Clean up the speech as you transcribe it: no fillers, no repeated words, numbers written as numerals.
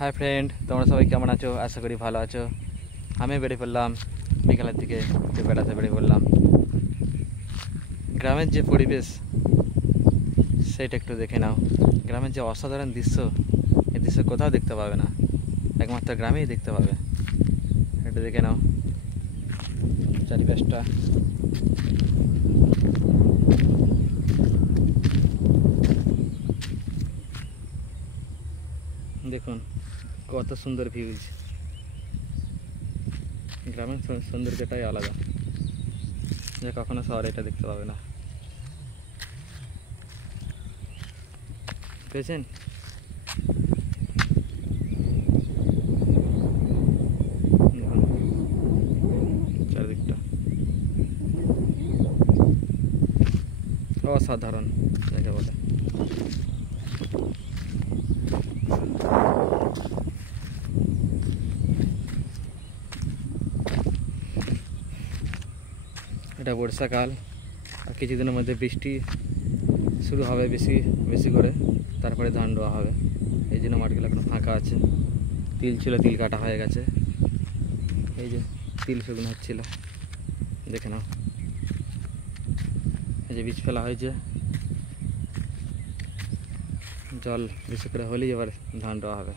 Hi friend, তোমরা সবাই কেমন আছো? আশা করি ভালো আছো। আমি বেরিয়ে পড়লাম বিকালের দিকে, একটু বেড়াতে বেরিয়ে পড়লাম। গ্রামের যে পরিবেশ সেটা একটু দেখে নাও। গ্রামের যে অসাধারণ দৃশ্য, এই দৃশ্য কোথাও দেখতে পাবে না, একমাত্র গ্রামেই দেখতে পাবে। একটু দেখে নাও চারিপাশটা। দেখুন কত সুন্দর ভিউজ। গ্রামের সৌন্দর্যটাই আলাদা, যে কখনো শহরে এটা দেখতে পাবে না। পেয়েছেন? চারিদিকটা অসাধারণ যাকে বলে। এটা বর্ষাকাল, আর কিছুদিনের মধ্যে বৃষ্টি শুরু হবে বেশি বেশি করে, তারপরে ধান রোয়া হবে। এই জন্য মাঠগুলো এখন ফাঁকা আছে। তিল ছিল, তিল কাটা হয়ে গেছে। এই যে তিল শুকনো হচ্ছিল, দেখে নাও। এই যে বীজ ফেলা হয়েছে, জল বেশি করে হলেই এবার ধান রোয়া হবে।